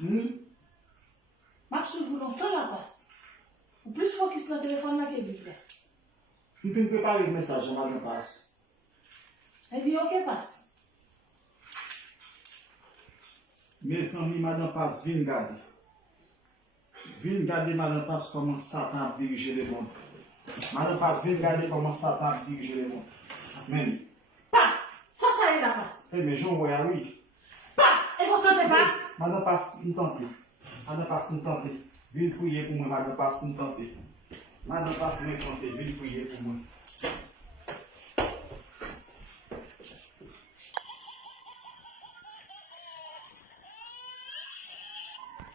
Ma souvou longtemps la passe. Ou plus focus sur le téléphone là que vivre. Je te prépare le message, madame passe. Et puis, ok, passe. Mes amis, madame passe, viens garder. Viens garder, madame passe, comment Satan a dirigé le monde. Madame passe, viens garder comment Satan a dirigé le monde. Amen. Passe. Ça est la passe. Eh, mais Jean, oui. Passe. Et pourtant, tu passe. Madame passe, nous tente. Madame passe, nous tente. Viens prier pour moi, madame passe, nous tente. Madame passe, nous tente. Viens prier pour moi.